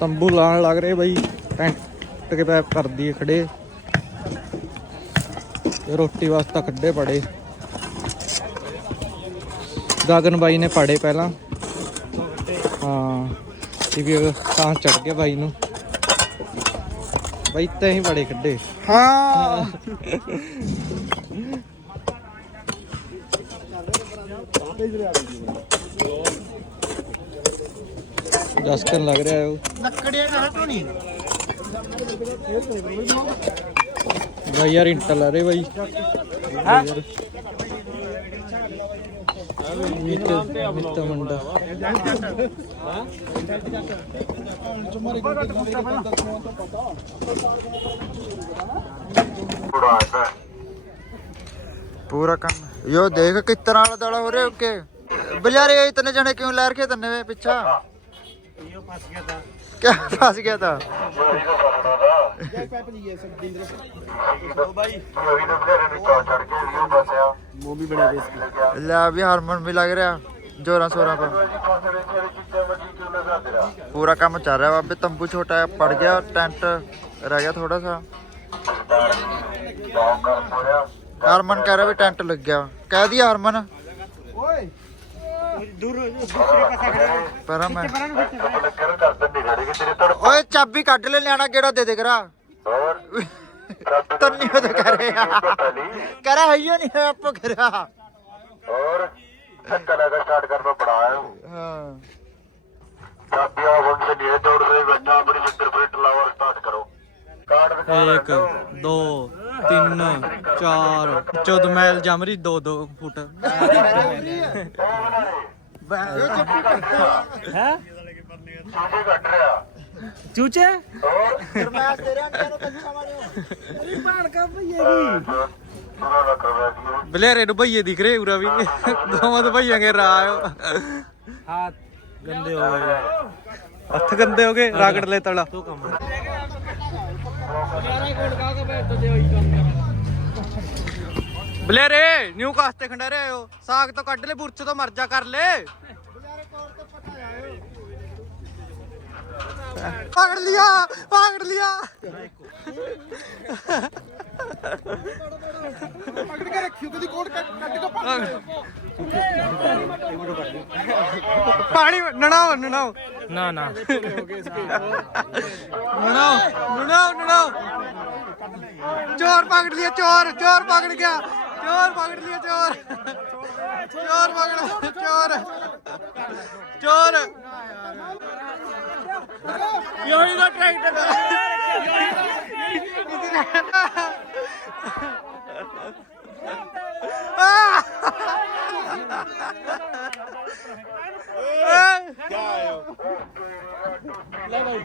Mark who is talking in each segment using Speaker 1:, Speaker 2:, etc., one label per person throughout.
Speaker 1: ਤੰਬੂ ਲਾਣ ਲੱਗ ਰਹੇ ਬਾਈ। ਟੈਂਟ ਕੇ ਪੈਪ ਕਰ ਦਈਏ ਖੜੇ। ਤੇ ਰੋਟੀ ਵਾਸਤੇ ਖੱਡੇ ਪੜੇ। ਗਗਨ ਬਾਈ ਨੇ ਪੜੇ ਪਹਿਲਾਂ। ਹਾਂ ਇਹ ਵੀ ਤਾਂ ਚੜ ਗਿਆ ਬਾਈ ਨੂੰ। ਬਾਈ ਤੇ ਹੀ ਬੜੇ ਖੱਡੇ।
Speaker 2: ਹਾਂ।
Speaker 1: ਜਸਕਨ ਲੱਗ ਰਿਹਾ ਉਹ।
Speaker 2: ਲੱਕੜੀਆਂ ਨਾ ਹਟੋਣੀ
Speaker 1: ਬਾਈ ਯਾਰ ਇੰਟਰ ਲਾ ਰਹੇ ਬਾਈ। ਹਾਂ? ਮਿੱਤ ਮਿੱਤ ਮੁੰਡਾ।
Speaker 2: ਪੂਰਾ ਕੰਮ। ਯੋ ਦੇਖ ਕਿਸ ਤਰ੍ਹਾਂ ਵਾਲਾ ਦਾਲਾ ਹੋ ਰਿਹਾ ਓਕੇ ਬਜਾਰੇ ਇਤਨੇ ਜਣੇ ਕਿਉਂ ਲੈ ਰਖੇ ਤੰਨੇ ਵੇ ਪਿੱਛਾ ਕਿਆ ਫਸ ਗਿਆ ਤਾ ਲੈ ਵੀ ਹਾਰਮੋਨ ਵੀ ਲੱਗ ਰਿਹਾ ਜੋਰਾਂ ਸੋਰਾਂ ਪਾ ਪੂਰਾ ਕੰਮ ਚੱਲ ਰਿਹਾ ਬਾਬੇ ਤੰਬੂ ਛੋਟਾ ਜਿਹਾ ਪੜ ਗਿਆ ਟੈਂਟ ਰਹਿ ਗਿਆ ਥੋੜਾ ਸਾ ਹਰਮਨ ਕਹਿ ਰਿਹਾ ਵੀ ਟੈਂਟ ਲੱਗਿਆ ਕਹਿ ਦੀ ਹਰਮਨ। ਓਏ। ਦੂਰ ਦੂਸਰੇ ਪਾਸੇ ਖੜਾ ਪਰ ਮੈਂ। ਓਏ ਚਾਬੀ ਕੱਢ ਲੈ ਲਿਆਣਾ ਕਿਹੜਾ ਦੇ ਦੇ ਕਰਾ। ਹੋਰ? ਤੰਨੀ ਉਹ ਤਾਂ ਕਰੇ ਕਰਾ ਹਈਓ ਨਹੀਂ ਆਪੋ ਕਰਾ
Speaker 3: ਹੋਰ? ਧੱਕਾ ਲਗਾ ਸਟਾਰਟ ਕਰਨਾ ਪੜਾ ਆਇਆ
Speaker 2: ਹਾਂ।
Speaker 3: ਚਾਬੀਆਂ ਹੁਣ ਸੇ ਨਹੀਂ ਜੋੜ ਰਹੇ ਬੱਚਾ ਆਪਣੀ
Speaker 1: ਫਿੰਗਰਪ੍ਰਿੰਟ ਲਾਵਾ ਸਟਾਰਟ ਕਰੋ। ਕਾਰਡ ਦਿਖਾ 1 2 तीन चार चौदह
Speaker 3: मैल जम रही
Speaker 2: दो दो फुट। चूचे? बलेरे तो
Speaker 3: नु दिख रहे
Speaker 1: उरा भी। दोवा तो भैया के राय
Speaker 4: हाथ गंदे हो गए।
Speaker 1: हथ गंदे हो गए राकड़ ले तला ਬਲੇਰੇ ਨਿਊ ਕਾਸਤੇ ਖੰਡਾਰੇ ਆਇਓ। ਸਾਗ ਤੋਂ ਕੱਢ ਲੈ ਬੁਰਚ ਤੋਂ ਮਰਜਾ ਕਰ ਲੈ। ਪਕੜ ਲਿਆ ਪਕੜ ਲਿਆ।
Speaker 2: ਪਕੜ ਕੇ ਰੱਖਿਓ ਕਦੀ ਕੋਟ ਕੱਟ ਕੇ
Speaker 1: ਪਾਣੀ ਨਣਾਓ ਨਣਾਓ
Speaker 4: ना ना
Speaker 1: ਨਣਾਓ ਨਣਾਓ ਨਣਾਓ ਚੋਰ ਪਕੜ ਲਿਆ ਚੋਰ ਚੋਰ ਪਕੜ ਗਿਆ। ਚੋਰ ਪਕੜ ਲਿਆ ਚੋਰ। ਚੋਰ ਪਕੜ ਚੋਰ। ਚੋਰ। ਐਕਟਰ ਕਿਸੇ ਨੇ ਲੈ ਭਾਈ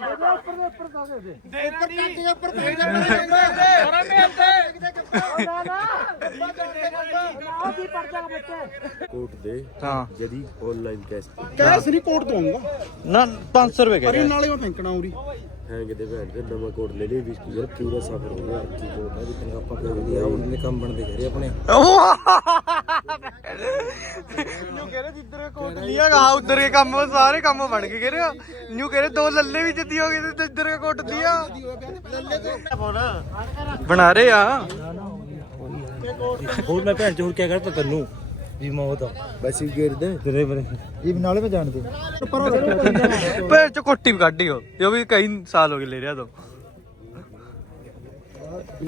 Speaker 1: ਯੋਹੀ ਦਾ ਟਰੈਕਟਰ
Speaker 5: ਕੋਟ ਦੇ
Speaker 1: ਹਾਂ
Speaker 5: ਜਦੀ ਆਨਲਾਈਨ ਕੈਸ਼
Speaker 2: ਕੈਸ ਨਹੀਂ ਕੋਟ ਦਊਂਗਾ
Speaker 1: ਨਾ 500 ਰੁਪਏ ਕਹਿ
Speaker 2: ਅਰੇ
Speaker 1: ਰਿਹਾ।
Speaker 2: ਨਾਲੇ ਮੈਂ ਫੈਂਕਣਾ ਉਰੀ
Speaker 5: ਹੈਂਗ ਦੇ ਭੈਣ ਦੇ ਨਵਾਂ ਕੋਟ ਲੈ ਲਈ ਵੀ ਯਾਰ ਪੂਰਾ ਸਫਰ ਹੋ ਗਿਆ? ਕੀ ਕੋਟ ਹੈ ਜਿੱਥੇ ਆਪਾਂ ਕੋਲ ਲਿਆ ਉਹਨੇ ਕੰਮ ਬਣਦੇ ਘਰੇ ਆਪਣੇ।
Speaker 1: ਨਿਊ ਕਹ ਰਹੇ ਜਿੱਧਰ ਕੋਟ ਲਿਆ ਗਾ ਉਧਰ ਕੇ ਕੰਮ ਸਾਰੇ ਕੰਮ ਬਣ ਗਏ ਕਹ ਰਹੇ। ਨਿਊ ਕਹ ਰਹੇ ਦੋ ਲੱਲੇ ਵੀ ਜੱਦੀ ਹੋ ਗਏ ਤੇ ਇੱਧਰ ਕੇ ਕੋਟ ਲਿਆ ਬਣਾ ਰਹੇ ਆ।
Speaker 4: ਹੋਰ ਮੈਂ ਭੈਣ ਚੋਰ ਕਿਆ ਕਰਤਾ ਤੈਨੂੰ? ਜੀ ਮੌਤ
Speaker 5: ਬਸ ਹੀ ਗੇਰ ਦੇ
Speaker 4: ਤੇਰੇ ਬਰੇ
Speaker 2: ਇਹ ਵੀ ਨਾਲੇ ਮੈਂ ਜਾਣਦੇ।
Speaker 1: ਭੈਣ ਚ ਕੋਟੀ ਵੀ ਕੱਢੀ ਹੋ ਇਹ ਵੀ ਕਈ ਸਾਲ ਹੋ ਗਏ ਲੈ ਰਿਆ ਤੋਂ।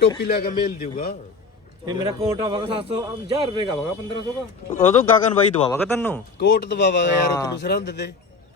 Speaker 4: ਟੋਪੀ
Speaker 5: ਲੈ ਕੇ ਮੇਲ ਦਿਊਗਾ।
Speaker 4: ਮੇਰਾ ਕੋਟ ਆਵਾਗਾ 700 ਹਜ਼ਾਰ ਰੁਪਏ ਦਾ ਆਵਾਗਾ 1500 ਦਾ।
Speaker 1: ਉਹ ਤੋਂ ਗਾਗਨ ਬਾਈ ਦਵਾਵਾਗਾ ਤੈਨੂੰ।
Speaker 5: ਕੋਟ ਦਵਾਵਾਗਾ ਯਾਰ
Speaker 1: ਉਹ
Speaker 4: ਤੈਨੂੰ ਸਰਹੰਦ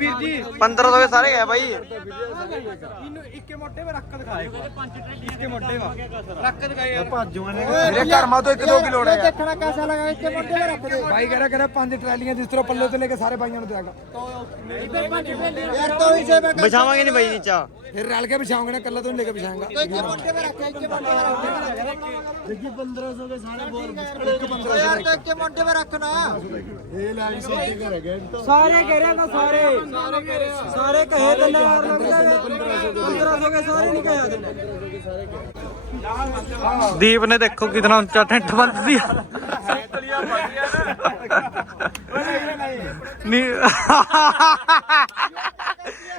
Speaker 1: 15 ਤੋਂ ਸਾਰੇ ਗਏ
Speaker 4: ਭਾਈ ਇੱਕੇ ਮੋਟੇ ਪਰ ਰੱਖ। ਦਿਖਾਏ ਇੱਕੇ ਮੋਟੇ ਵਾ। ਰੱਖ ਦਿਖਾਏ
Speaker 1: ਮੇਰੇ ਘਰ ਮਾ ਤੋਂ 1-2 ਕਿਲੋ ਨੇ
Speaker 4: ਦੇਖਣਾ ਕੈਸਾ ਲਗਾ ਇੱਕੇ ਮੋਟੇ ਵਾ ਰੱਖ ਦੇ ਭਾਈ ਕਹ ਰਿਹਾ ਕਹ ਰਿਹਾ ਪੰਜ ਟਰਾਲੀਆਂ ਜਿਸ ਤਰ੍ਹਾਂ ਪੱਲੇ ਤੇ ਲੈ ਕੇ ਸਾਰੇ ਭਾਈਆਂ ਨੂੰ ਦੇਗਾ
Speaker 1: ਬਿਛਾਵਾਂਗੇ ਨਹੀਂ ਬਾਈ ਨੀਚਾ।
Speaker 4: ਫਿਰ ਰਲ ਕੇ ਵਿਛਾਉਂਗੇ ਨਾ ਕੱਲਾ ਤੋਂ ਨਹੀਂ ਲੈ ਕੇ ਵਿਛਾਏਗਾ ਇੱਕੇ ਮੋਟੇ ਵਾ ਰੱਖ ਇੱਕੇ ਮੋਟੇ ਵਾ ਰੱਖ। ਦੇਖੀ 1500 ਦੇ ਸਾਰੇ ਬੋਲ ਇੱਕ 1500 ਯਾਰ ਤਾਂ ਇੱਕੇ ਮੋਟੇ ਵਾ ਰੱਖਣਾ ਇਹ ਲੈ ਵੀ ਸੋਚੀ ਕਰ ਗਏ ਸਾਰੇ ਕਹਿ ਰਿਹਾ ਨਾ ਸਾਰੇ। ਸਾਰੇ ਕਹਿ ਰਿਹਾ। ਸਾਰੇ ਕਹੇ ਤੇ ਯਾਰ 1500 ਕੇ ਸਾਰੇ ਨਹੀਂ
Speaker 1: ਦੀਪ ਨੇ ਦੇਖੋ ਕਿਤਨਾ ਉੱਚਾ ਟੈਂਟ ਬੰਦ ਨਹੀਂ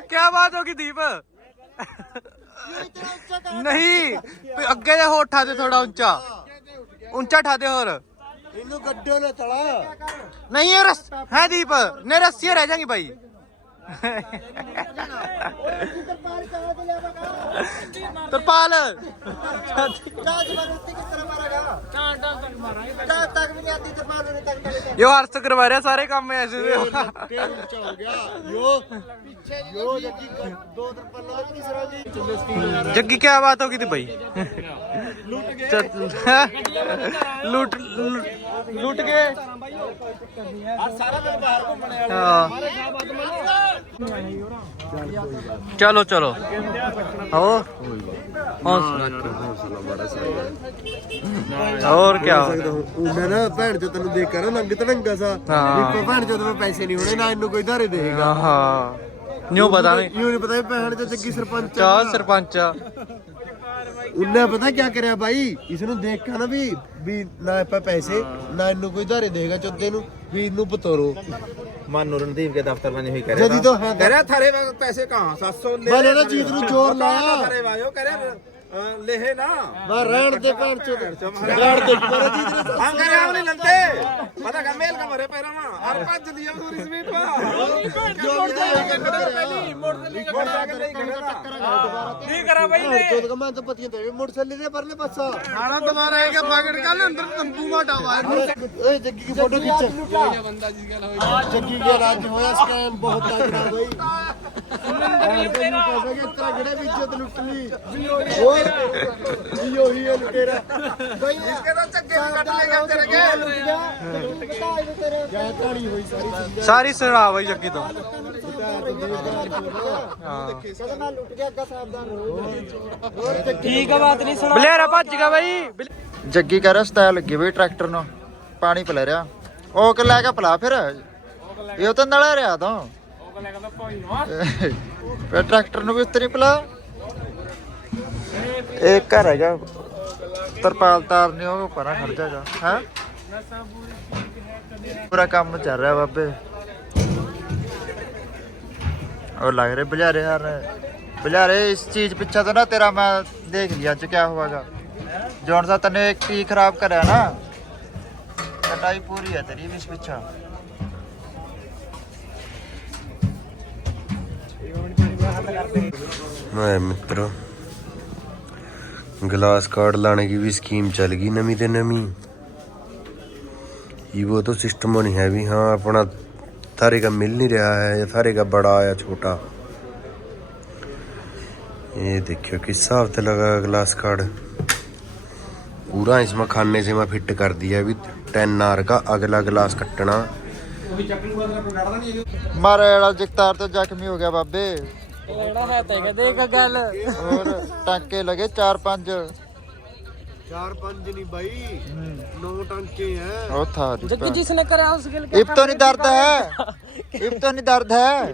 Speaker 1: ਕੀ ਬਾਤ ਹੋਗੀ ਦੀਪ। ਨਹੀਂ ਅੱਗੇ ਦੇ ਹੋਰ ਠਾ ਦੇ ਥੋੜਾ ਉੱਚਾ। ਉੱਚਾ ਠਾ ਦੇ ਹੋਰ।
Speaker 4: ਇਹਨੂੰ ਗੱਡੋ ਨੇ ਤਲਾ।
Speaker 1: ਨਹੀਂ ਇਹ ਰਸ ਹੈ ਦੀਪ। ਨੇ ਰੱਸੀ ਰਹਿ ਜਾਗੀ ਭਾਈ ਤਰਪਾਲ। ਯੋ ਅਰਥ ਕਰਵਾ ਰਿਹਾ ਸਾਰੇ ਕੰਮ ਐਸੇ ਦੇ
Speaker 4: ਹੋ ਗਿਆ ਯੋ ਯੋ ਜੱਗੀ ਦੋ ਦਿਨ ਪਹਿਲਾਂ ਤੀਸਰਾ ਜੀ
Speaker 1: ਜੱਗੀ ਕੀ ਚਲੋ ਚਲੋ। ਹੋ ਹੋਰ ਕੀ
Speaker 4: ਮੈਂ ਨਾ ਭੈਣ ਚੋ ਤੈਨੂੰ ਦੇਖ ਕੇ ਨਾ ਨੰਗ ਤੜੰਗਾ ਸਾ। ਵੀ ਭੈਣ ਚੋ ਤੈਨੂੰ ਪੈਸੇ ਨਹੀਂ ਹੋਣੇ ਨਾ ਇਹਨੂੰ ਕੋਈ ਧਾਰੇ ਦੇਗਾ
Speaker 1: ਹਾਂ। ਨਿਉ ਪਤਾ ਨਹੀਂ
Speaker 4: ਯੂ ਨਹੀਂ ਪਤਾ ਭੈਣ ਚੋ ਜੱਗੀ ਸਰਪੰਚ ਆ।
Speaker 1: ਸਰਪੰਚ ਆ।
Speaker 4: ਉਹਨੇ ਪਤਾ ਕੀ ਕਰਿਆ ਬਾਈ? ਇਸ ਨੂੰ ਦੇਖ ਕੇ ਨਾ ਵੀ ਵੀ ਨਾ ਆਪਾਂ ਪੈਸੇ ਨਾ ਇਹਨੂੰ ਕੋਈ ਧਾਰੇ ਦੇਗਾ ਚੁੱਤੇ ਨੂੰ ਵੀ ਇਹਨੂੰ
Speaker 5: ਪਤੋਰੋ ਮਾਨੂ ਰਣਦੀਪ ਕੇ ਦਫ਼ਤਰ ਬਣੇ ਹੋਈ
Speaker 4: ਕਰਿਆ ਜਦੀ ਤੋਂ।
Speaker 5: ਹਾਂ ਕਰਿਆ ਥਾਰੇ ਪੈਸੇ ਕਹਾਂ? 700 ਲੈ
Speaker 4: ਬਲੇ ਨਾ ਜੀਤ ਨੂੰ ਚੋਰ ਲਾਇਆ।
Speaker 5: ਥਾਰੇ ਵਾਇਓ ਕਰਿਆ। लेहे ना
Speaker 4: बा रेड दे पैर चोद रेड दे पर जी
Speaker 5: हम करे हम नहीं लंते पता का मेल का भरे पैरा ना हर पांच दिया पूरी स्पीड
Speaker 4: में जोड़ दे पहली मोटरसाइकिल नहीं करा भाई ने चोद का मैं तो
Speaker 1: पति दे मोटरसाइकिल दे परले पासा खाना तुम्हारा
Speaker 4: है के पकड़ कल अंदर तंबू में डावा ए जग्गी की फोटो खींच जग्गी का राज होया स्कैम बहुत तगड़ा भाई ਤੈਨੂੰ ਕਹਿੰਦਾ ਕਿ ਤੇਰਾ ਗੜੇ ਵੀ ਇੱਜ਼ਤ ਲੁੱਟ ਲਈ ਹੋਰ? ਜੀ ਉਹੀ ਹੈ ਤੇਰਾ ਬਈ ਇਸਕੇ ਤਾਂ ਚੱਗੇ ਵੀ ਕੱਟ ਲੈ ਗਿਆ ਤੇਰੇ ਕੇ ਲੁੱਟ ਗਿਆ। ਲੁੱਟ ਗਿਆ ਤੇਰੇ ਜੈ ਤਾਣੀ ਹੋਈ ਸਾਰੀ ਚੀਜ਼ਾਂ।
Speaker 1: ਸਾਰੀ ਸੁਣਾ ਬਈ ਜੱਗੀ ਤੋਂ।
Speaker 4: ਕਦੋਂ ਮੈਂ ਲੁੱਟ ਗਿਆ ਅੱਗਾ ਸਾਵਧਾਨ ਹੋਰ ਠੀਕ ਆ ਬਾਤ ਨਹੀਂ
Speaker 1: ਬਲੇਰਾ ਭੱਜ ਗਿਆ ਬਈ।
Speaker 2: ਜੱਗੀ ਕਹ ਰਿਹਾ ਸਟਾਇਲ ਲੱਗੀ ਬਈ ਟਰੈਕਟਰ ਨੂੰ। ਪਾਣੀ ਪਿਲਾ ਰਿਹਾ। ਉਹ ਕਿ ਲੈ ਕੇ ਪਿਲਾ ਫਿਰ। ਇਹ ਤਾਂ ਨਲਾ ਰਿਹਾ ਤਾਂ ਪਰ ਟਰੈਕਟਰ ਨੂੰ ਵੀ ਉਤਰੀ ਪਲਾ ਇਹ ਘਰ ਹੈਗਾ। ਤਰਪਾਲ ਤਾਰਨੀ ਉਹ ਪਰਾਂ ਖੜ ਜਾ ਹੈ? ਪੂਰਾ ਕੰਮ ਚੱਲ ਰਿਹਾ ਬਾਬੇ। ਔਰ ਲੱਗ ਰਿਹਾ ਬੁਝਾਰੇ ਯਾਰ। ਬੁਝਾਰੇ, ਇਸ ਚੀਜ਼ ਪਿੱਛੇ ਤਾਂ ਨਾ ਤੇਰਾ ਮੈਂ ਦੇਖ ਲਿਆ ਚ ਕਿਆ ਹੋਵਾਗਾ। ਜੋਨ ਸਾ ਤਨੇ ਕੀ ਖਰਾਬ ਕਰਿਆ ਨਾ। ਕਟਾਈ ਪੂਰੀ ਹੈ ਤੇਰੀ, ਇਸ ਪਿੱਛੇ।
Speaker 6: मैं मित्रों ग्लास कार्ड लाने की भी स्कीम चल गई नमी ते नमी ये वो तो सिस्टम नहीं है भी हाँ अपना थारे का मिल नहीं रहा है या थारे का बड़ा या छोटा ये देखियो किस हिसाब से लगा ग्लास कार्ड पूरा इसमें खाने से मैं फिट कर दिया भी टेन आर का अगला ग्लास कटना
Speaker 2: मारे वाला जगतार ਗੱਲ। ਹੋਰ ਟਾਂਕੇ ਲਗੇ 4-5
Speaker 4: ਚਾਰ ਪੰਜ ਨਹੀਂ ਬਾਈ ਨੌ ਟਾਂਕੇ
Speaker 2: ਐ ਉਹ ਇਹ ਤਾਂ ਨਹੀਂ ਦਰਦ ਹੈ। ਇਹ ਤਾਂ
Speaker 4: ਨਹੀਂ ਦਰਦ ਹੈ।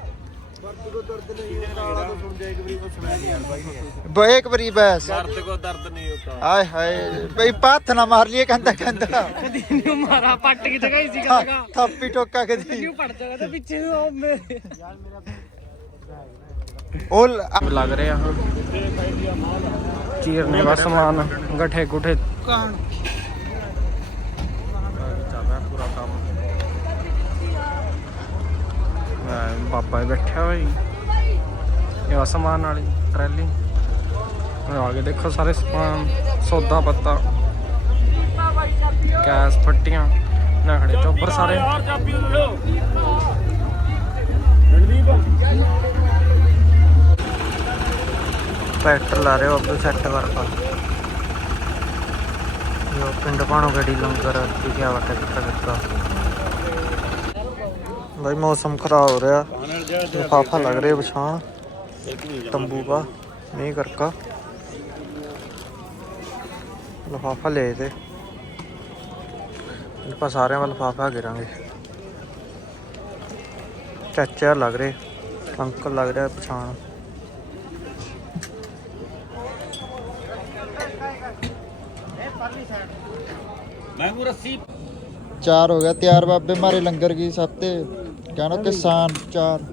Speaker 4: ਦਰਦ ਨਹੀਂ ਹੁੰਦਾ
Speaker 2: ਆਲਾ ਤੋਂ
Speaker 7: ਸੁਣ ਜਾ
Speaker 2: ਇੱਕ ਵਾਰੀ ਬਸ ਸੁਣਿਆ ਨਹੀਂ ਯਾਰ ਬਾਈ ਨੇ ਬਈ ਇੱਕ ਵਾਰੀ ਬਸ। ਦਰਦ ਕੋ ਦਰਦ ਨਹੀਂ ਹੁੰਦਾ ਆਏ ਹਾਏ ਬਈ ਪਾਥ ਨਾ ਮਾਰ ਲਈਏ ਕਹਿੰਦਾ ਕਹਿੰਦਾ। ਕਦੀ ਨੂੰ ਮਾਰਾ ਪੱਟ
Speaker 7: ਕੇ ਜਗਾਈ ਸੀ ਕਹਿੰਦਾ। ਥਾਪੀ
Speaker 2: ਟੋਕਾ ਕਦੀ। ਨੂੰ ਪੜ ਜਾਗਾ
Speaker 7: ਤਾਂ ਪਿੱਛੇ ਨੂੰ ਉਹ ਮੇਰੇ। ਯਾਰ ਮੇਰਾ
Speaker 2: ਉਹ
Speaker 1: ਲੱਗ ਰਿਹਾ ਚੀਰਨੇ ਦਾ ਸਮਾਨ ਗਠੇ ਗੁਠੇ।
Speaker 7: ਕਾਣ ਪੂਰਾ ਕੰਮ ਬਾਬਾ ਬੈਠਾ ਹੋਈ ਇਹ ਸਮਾਨ ਵਾਲੀ ਟਰੈਲੀ। ਆ ਕੇ ਦੇਖੋ ਸਾਰੇ ਸਮਾਨ, ਸੌਦਾ ਪੱਤਾ ਗੈਸ ਫੱਟੀਆਂ ਨਾ ਖੜੇ ਚੋਪਰ ਸਾਰੇ।
Speaker 1: ਟਰੈਕਟਰ ਲਾ ਰਹੇ ਹੋ, ਅੱਗੇ ਸੈੱਟ ਕਰਤਾ ਜੋ ਪਿੰਡ ਪਾਣੋ ਗੱਡੀ ਲੰਗਰ ਲਿਖਿਆ ਵਾ ਟਰੈਕਟਰ ਦਿੱਤਾ। ਭਾਈ ਮੌਸਮ ਖਰਾਬ ਹੋ ਰਿਹਾ। ਲਿਫਾਫਾ ਲੱਗ ਰਿਹਾ ਪਛਾਣ। ਤੰਬੂ ਦਾ ਨਹੀਂ ਕਰਕਾ। ਲਿਫਾਫਾ ਲੈ ਤੇ। ਆਪਾਂ ਸਾਰਿਆਂ ਵੱਲ ਲਿਫਾਫਾ ਗਿਰਾਂਗੇ ਚਾਚਾ ਲੱਗ ਰਹੇ ਅੰਕਲ ਲੱਗ ਰਿਹਾ ਪਛਾਣ। ਚਾਰ ਹੋ ਗਿਆ ਤਿਆਰ ਬਾਬੇ ਮਾਰੇ ਲੰਗਰ ਕੀ ਸਭ ਤੇ। ਕਹਿੰਦਾ ਕਿਸਾਨ ਚਾਰ।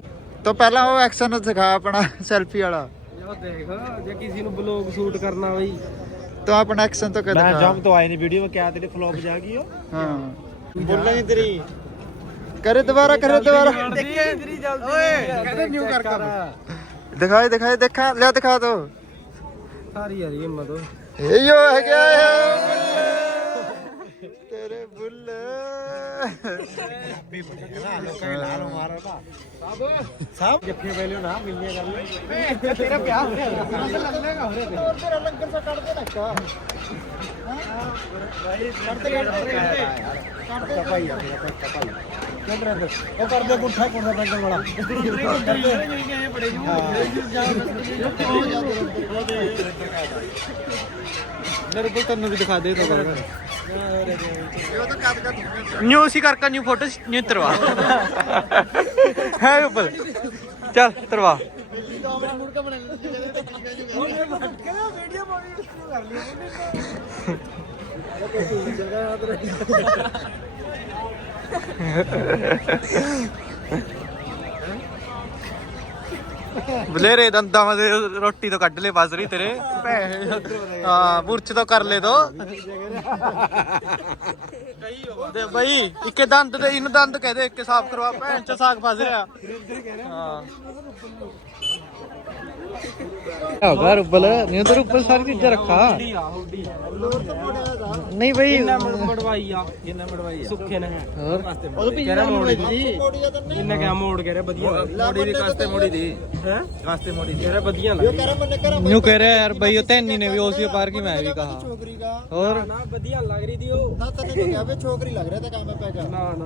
Speaker 1: ਤਾਂ ਪਹਿਲਾਂ ਉਹ ਐਕਸ਼ਨ ਸਿਖਾ ਆਪਣਾ ਸੈਲਫੀ ਵਾਲਾ।
Speaker 7: ਯਾ ਦੇਖ ਜੇ ਕਿਸੇ ਨੂੰ ਬਲੌਗ ਸ਼ੂਟ ਕਰਨਾ ਬਈ
Speaker 1: ਤਾਂ ਆਪਣਾ ਐਕਸ਼ਨ ਤਾਂ ਕਰ
Speaker 4: ਮੈਂ
Speaker 1: ਜੰਮ
Speaker 4: ਤੋਂ ਆਏ ਨੇ ਵੀਡੀਓ ਮੈਂ ਕਿਹਾ ਤੇਰੇ ਫਲॉप ਜਾ ਗਈ ਉਹ।
Speaker 1: ਹਾਂ।
Speaker 4: ਬੋਲਣੀ ਤੇਰੀ। ਕਰੇ
Speaker 1: ਦੁਬਾਰਾ ਕਰੇ ਦੁਬਾਰਾ। ਦੇਖੇ ਤੇਰੀ ਜਲਦੀ ਓਏ
Speaker 7: ਕਹਿੰਦੇ ਨਿਊ ਕਰ ਕਰ
Speaker 1: ਦਿਖਾਏ ਦਿਖਾਏ ਦੇਖਾ ਲਿਆ ਦਿਖਾ ਦੋ।
Speaker 7: ਸਾਰੀ ਯਾਰ ਹਿੰਮਤ।
Speaker 1: ਓਏ ਇਹੋ ਹੈ ਗਿਆ ਸਾਹਿਬ ਕਿੱਥੇ ਵੇਲੇ
Speaker 4: ਨਾ ਮਿਲਨੇ ਕਰ ਲੈ ਤੇਰਾ ਪਿਆਰ
Speaker 7: ਹੋ ਰਿਹਾ ਲੱਗ
Speaker 2: ਲੇਗਾ ਹੋ ਰਿਹਾ ਹੋਰ ਤੇਰਾ ਲੰਗਰ ਸਾ ਕੱਢ ਦੇ ਨਾ ਚਾ ਭਾਈ ਕੱਢਦੇ ਕੱਢਦੇ ਕੱਢਦੇ ਭਾਈ ਆ ਭਾਈ
Speaker 4: ਕਿਧਰ ਅੰਦਰ
Speaker 2: ਉਹ ਕਰਦੇ ਗੁੱਠਾ ਕੁੰਡਾ ਪੈਂਡਲ ਵਾਲਾ
Speaker 4: ਬੜੇ ਜੂ ਮੇਰੇ ਕੋਲ ਤੈਨੂੰ ਵੀ ਦਿਖਾ ਦੇ ਤੋ ਕਰ
Speaker 1: न्यू सी करका न्यू फोटो न्यू तरवा है ऊपर चल तरवा ਬਲੇਰੇ ਦੰਦਾਂ ਮਦੇ ਰੋਟੀ ਤੋਂ ਕੱਢ ਲੈ ਬਾਜ਼ਰੀ ਤੇਰੇ। ਹਾਂ, ਬੁਰਚ ਤੋਂ ਕਰ ਲੈ ਦੋ। ਦੇ ਬਈ, ਇੱਕੇ ਦੰਦ ਤੇ, ਇਹਨੂੰ ਦੰਦ ਕਹਦੇ ਇੱਕ ਸਾਫ਼ ਕਰਵਾ, ਭੈਣ ਚ ਸਾਗ ਫਸ ਰਿਹਾ। ਹਾਂ। ਹੋਗਾ ਰੁੱਬਲ ਨਹੀਂ ਉਧਰ ਉੱਪਰ ਸਾਰੀ ਚੀਜ਼ਾਂ ਰੱਖਾ। ਨਹੀਂ ਬਈ।
Speaker 7: ਕਿੰਨਾ ਨੇ। ਵੀ ਵਧੀਆ
Speaker 4: ਮੋੜੀ
Speaker 7: ਕਹਿ ਰਿਹਾ
Speaker 1: ਯਾਰ ਬਈ ਉਹ ਤੈਨੀ ਨੇ ਵੀ ਉਸੇ ਪਾਰ ਕੀ ਮੈਂ
Speaker 2: ਵੀ ਕਹਾ।
Speaker 1: ਹੋਰ?
Speaker 7: ਨਾ ਵਧੀਆ ਲੱਗ ਰਹੀ ਦੀ ਉਹ।
Speaker 2: ਨਾ ਤੈਨੂੰ ਕਿਹਾ ਵੀ ਚੋਕਰੀ ਲੱਗ ਰਿਹਾ ਤਾਂ ਕੰਮ ਪੈ ਗਿਆ।
Speaker 7: ਨਾ ਨਾ।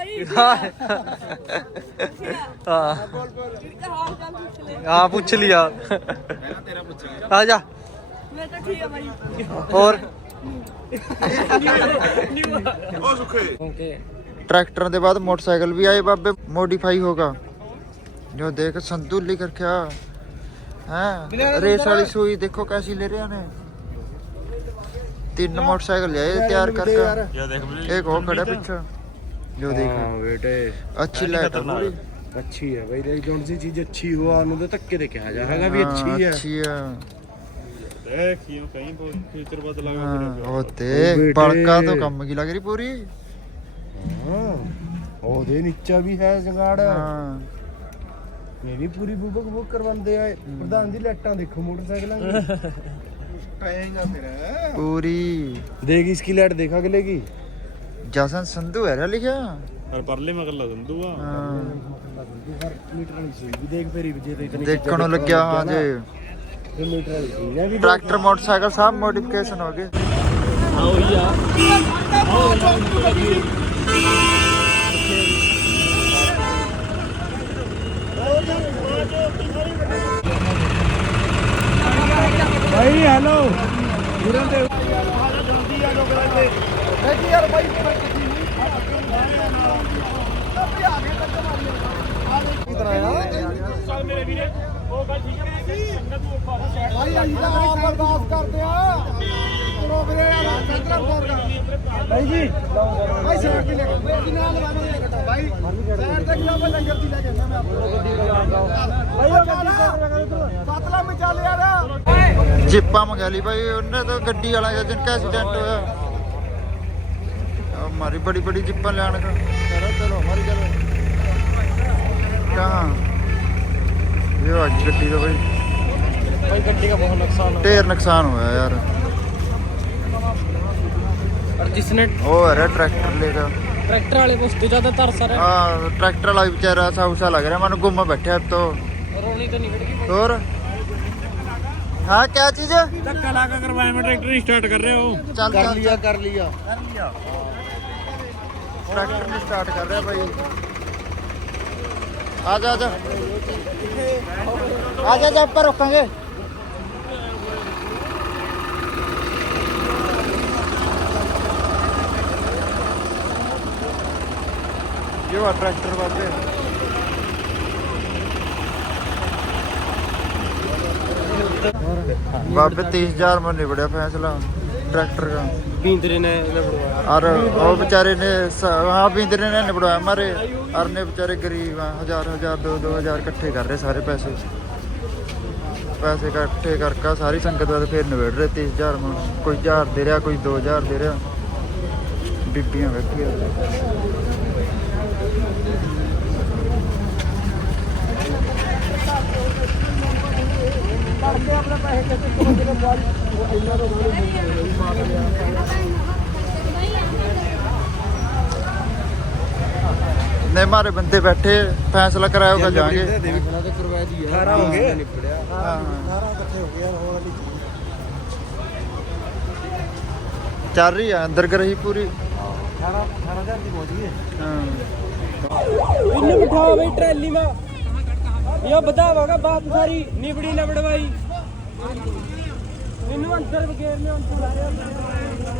Speaker 1: हाँ। हाँ। पूछ लिया। आ जा।
Speaker 8: मैं तो है
Speaker 1: और? ट्रैक्टर के बाद मोटरसाइकिल भी आए बाबे मॉडिफाई होगा। जो देख संतुल लिख रखा। है रेस वाली सुई देखो कैसी ले रहे हैं तीन मोटरसाइकिल ले आए तैयार करके। एक और खड़ा पीछे। जो देखा हाँ
Speaker 4: बेटे
Speaker 1: अच्छी लाइट है
Speaker 4: अच्छी है भाई देख कौन सी चीज अच्छी हो उन्होंने धक्के दे कहा जा रहा भी अच्छी है
Speaker 1: अच्छी है
Speaker 4: देखियो कहीं बहुत फ्यूचर बदला
Speaker 1: हाँ
Speaker 4: ओ
Speaker 1: देख पड़का तो कम की लग रही पूरी
Speaker 4: हाँ ਉਹਦੇ ਨੀਚਾ ਵੀ ਹੈ ਜੰਗਾੜ
Speaker 1: ਹਾਂ
Speaker 4: ਇਹ ਵੀ ਪੂਰੀ ਬੁਬਕ ਬੁਕ ਕਰਵਾਉਂਦੇ ਆ ਪ੍ਰਧਾਨ ਦੀ ਲੈਟਾਂ ਦੇਖੋ ਮੋਟਰਸਾਈਕਲਾਂ ਦੀ ਪਏਗਾ ਫਿਰ
Speaker 1: ਪੂਰੀ
Speaker 4: ਦੇਖ ਇਸकी ਲੈਟ ਦੇਖਾ ਅਗਲੇ ਕੀ
Speaker 1: ਜਸਨ ਸੰਧੂ ਹੈ ਰ ਲਿਖਿਆ?
Speaker 4: ਪਰ ਪਰਲੇ ਮਗਰ ਲਾ ਸੰਧੂ
Speaker 1: ਆ।
Speaker 4: ਮੀਟਰ ਵਾਲੀ ਸੂਈ ਵੀ ਦੇਖ ਫੇਰੀ ਵੀ ਜੇ ਤੇ ਇਤਨੀ
Speaker 1: ਦੇਖਣ ਨੂੰ ਲੱਗਿਆ ਹਾਂ। ਜੇ।
Speaker 4: ਇਹ ਮੀਟਰ ਵਾਲੀ ਸੂਈ ਹੈ ਵੀ
Speaker 1: ਟਰੈਕਟਰ ਮੋਟਰਸਾਈਕਲ ਸਭ ਮੋਡੀਫਿਕੇਸ਼ਨ ਹੋ ਗਏ। ਹਾਂ ਉਹੀ ਆ ਆਓ।
Speaker 4: ਭਾਈ ਹੈਲੋ
Speaker 2: ਪੂਰਾ ਤੇ ਹਾਲਾ ਜਲਦੀ ਆ ਲੋਕਾਂ ਦੇ
Speaker 4: ਭਾਈ ਅਸੀਂ ਤਾਂ ਆਪ ਅਰਦਾਸ ਕਰਦੇ ਆ ਚਲੋ ਵੀਰੇ ਯਾਰ ਸੈਂਟਰ ਕੋਰ। ਦਾ ਭਾਈ ਜੀ ਭਾਈ ਸਾਈਡ ਤੇ ਲੈ ਕੇ ਮੇਰੀ ਨਾਲ ਲਵਾ ਦੇ ਘਟਾ ਭਾਈ ਸਾਈਡ ਤੇ ਕਿਉਂ ਮੈਂ ਲੰਗਰ ਦੀ ਲੈ ਕੇ ਮੈਂ ਭਾਈ ਉਹ ਗੱਡੀ ਸਤਲਾ ਮੇ ਚੱਲ ਯਾਰ।
Speaker 2: ਜਿੱਪਾ ਮੰਗਾ ਲਈ ਭਾਈ ਉਹਨੇ ਤਾਂ ਗੱਡੀ ਵਾਲਾ ਜਿਹਾ ਜਿਨਕਾ ਐਕਸੀਡੈਂਟ ਹੋਇਆ। हमारी बड़ी बड़ी जिप्पा लाने का चलो चलो हमारी चलो कहाँ ये आज गड्डी तो भाई
Speaker 7: भाई गड्डी का बहुत नुकसान
Speaker 2: ढेर नुकसान हुआ यार
Speaker 7: और जिसने
Speaker 2: वो अरे ट्रैक्टर लेगा
Speaker 7: ट्रैक्टर वाले को उसको ज्यादा तरस रहा
Speaker 2: हां ट्रैक्टर वाला बेचारा सा उसा लग रहा है मैंने गुम बैठा तो
Speaker 7: रोनी तो निकल गई
Speaker 2: और हाँ क्या चीज है
Speaker 7: धक्का लगा कर ट्रैक्टर स्टार्ट कर रहे हो
Speaker 2: चल
Speaker 4: कर
Speaker 2: लिया
Speaker 4: कर लिया कर लिया
Speaker 2: ट्रैक्टर में स्टार्ट कर रहा है भाई। आ जा आ जा। जा पर रोकेंगे। ये हुआ ट्रैक्टर वाले बाबे, तीस हज़ार में निबड़िया फैसला। ट्रैक्टर का
Speaker 7: बींदरे ने लगवाया
Speaker 2: और वो बेचारे ने स- वहाँ बिंदरे ने निबड़वाया हमारे और ने बेचारे गरीब हैं हजार हजार दो दो हजार इकट्ठे कर रहे सारे पैसे पैसे इकट्ठे करके सारी संगत वाले फिर निबड़ रहे तीस हजार में कोई हजार दे रहा कोई दो हजार दे रहा बीबियां बैठी ਮਾਰੇ ਬੰਦੇ ਬੈਠੇ
Speaker 4: ਫੈਸਲਾ ਕਰਾਇਓਗਾ ਜਾਾਂਗੇ
Speaker 2: ਫੈਸਲਾ ਚੱਲ ਰਹੀ ਆ ਅੰਦਰ ਗਰਹੀ ਪੂਰੀ।
Speaker 4: 18 18000 ਦੀ ਪਹੁੰਚ ਗਈ ਹਾਂ। ਇੰਨੇ ਬਿਠਾ ਬਈ ਟਰੈਲੀ
Speaker 2: ਮਾ। ਇਹ ਬਤਾਵਾਗਾ ਬਾਤ ਸਾਰੀ ਨਿਬੜੀ ਨਾ ਬੜਵਾਈ ਅੰਦਰ ਵਗੇਰ ਨੇ ਅੰਦਰ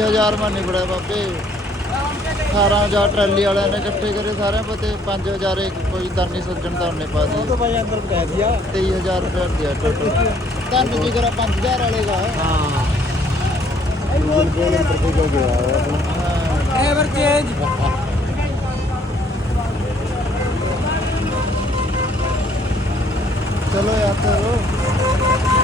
Speaker 2: ਹਜ਼ਾਰ ਮਾ ਨਿਕੜਿਆ ਬਾਬੇ। 18000 ਟਰਾਲੀ ਵਾਲਿਆਂ ਨੇ ਇਕੱਠੇ ਕਰੇ ਸਾਰਿਆਂ ਪਤੇ 5000 ਕੋਈ ਦਾਨੀ ਸੱਜਣ ਦਾ ਉਹਨੇ ਪਾ ਦਿੱਤੀ। ਉਹ
Speaker 4: ਤਾਂ ਭਾਈ ਅੰਦਰ ਪੈ ਗਿਆ
Speaker 7: 23000 ਰੁਪਏ ਦਿਆ ਟੋਟਲ ਤੁਹਾਨੂੰ
Speaker 2: ਕੀ ਕਰਾ 5000 ਵਾਲੇ ਦਾ ਹਾਂ। ਇਹ
Speaker 7: ਬੋਲ ਕੇ
Speaker 2: ਗਿਆ ਐਵਰ ਚੇਂਜ ਚਲੋ ਯਾਰ
Speaker 7: ਕਰੋ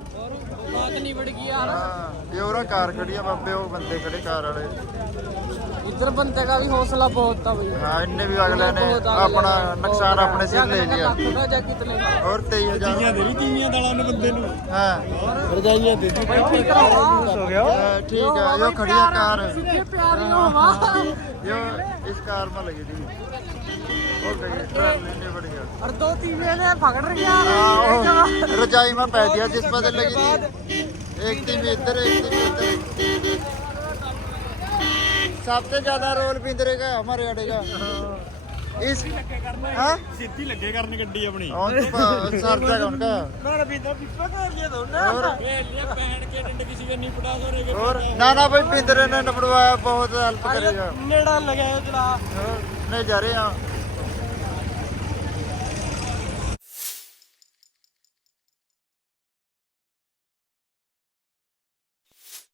Speaker 7: ਬਾਤ ਨਹੀਂ ਵੜ ਗਈ ਯਾਰ।
Speaker 2: ਹਾਂ ਇਹ ਉਹਰਾ ਕਾਰ ਖੜੀ ਆ ਬਾਬੇ ਉਹ ਬੰਦੇ ਖੜੇ ਕਾਰ ਵਾਲੇ।
Speaker 7: ਇੱਧਰ ਬੰਦੇ ਦਾ ਵੀ ਹੌਸਲਾ ਬਹੁਤ ਆ ਬਈ।
Speaker 2: ਹਾਂ ਇੰਨੇ ਵੀ ਅਗਲੇ ਨੇ ਆਪਣਾ ਨੁਕਸਾਨ ਆਪਣੇ ਸਿਰ ਲੈ ਲਿਆ।
Speaker 7: ਥੋੜਾ ਜਿਹਾ ਕਿਤਨੇ
Speaker 2: ਹੋਰ 23000
Speaker 4: ਜੀਆਂ ਦੇ ਵੀ ਤੀਆਂ ਦਾਲਾਂ ਨੇ ਬੰਦੇ ਨੂੰ।
Speaker 2: ਹਾਂ।
Speaker 4: ਰਜਾਈਆਂ ਦੇ ਦੀ
Speaker 7: ਬਈ ਠੀਕ ਆ।
Speaker 4: ਹੋ ਗਿਆ।
Speaker 2: ਠੀਕ ਆ ਇਹ ਖੜੀ ਆ ਕਾਰ। ਇਹ
Speaker 7: ਪਿਆਰੀ ਹਵਾ ਇਹ ਇਸ
Speaker 2: ਕਾਰ ਮਾ ਲੱਗੀ ਦੀ लगी थी ओ गई ट्रक लेने पड़ गया
Speaker 7: और दो तीन ने पकड़ रही
Speaker 2: हाँ, ओ, रजाई में पै दिया जिस पर लगी थी एक थी में इधर एक थी में इधर सबसे ज्यादा रोल पिंदरे का हमारे अड़े का इस हाँ
Speaker 4: ਸਿੱਧੀ ਲੱਗੇ ਕਰਨ ਗੱਡੀ ਆਪਣੀ
Speaker 2: और तो सर जाएगा उनका
Speaker 4: ਨਾ ਪੀਤਾ ਪਿੱਪਾ ਕਰ ਲਿਆ ਦੋਨਾ
Speaker 2: और
Speaker 7: बहन के डंडे किसी का नहीं पड़ा करे
Speaker 2: और ना ना भाई पिंदरे ने नपड़वाया बहुत हेल्प करेगा
Speaker 7: नेड़ा लगाया चला
Speaker 2: और नहीं जा रहे हैं